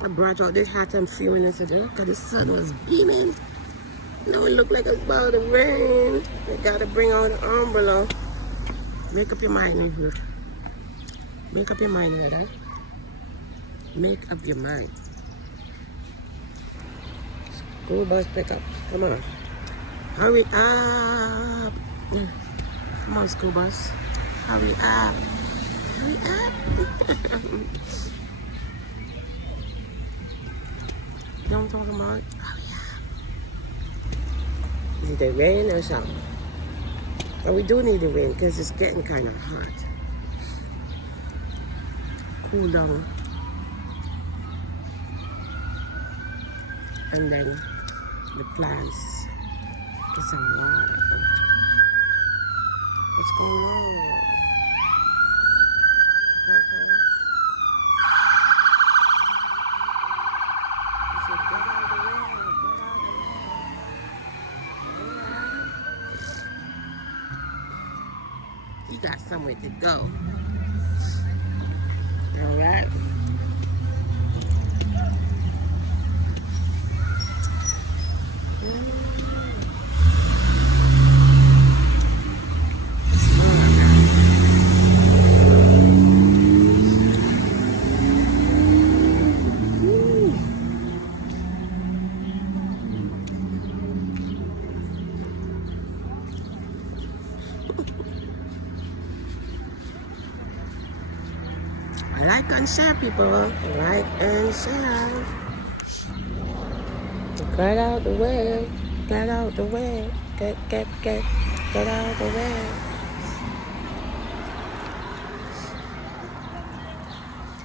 I brought out this hat and few minutes ago because the sun was beaming. Now it looked like it's about to rain. You gotta bring out the umbrella. Make up your mind, Ruth. Make up your mind, brother. Make up your mind. School bus pickup. Come on. Hurry up. Come on, school bus. Hurry up. Hurry up. You know what I'm talking about? Hurry up. Is it the rain or something? And we do need the rain because it's getting kind of hot. Cool down. And then the plants get some water. What's going on? He got somewhere to go. All right. Like and share, people. Like and share. Get out the way. Get out the way. Get out the way.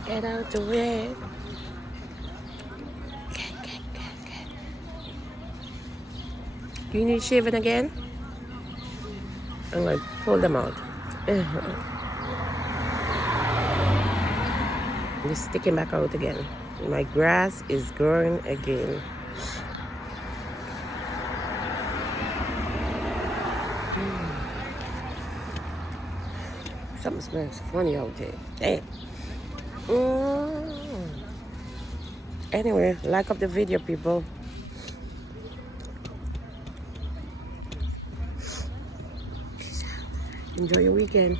Get out the way. Get. Do you need shaving again? I'm going to pull them out. It's sticking back out again. My grass is growing again. Something smells funny out there. Damn. Anyway, like up the video, people. Enjoy your weekend.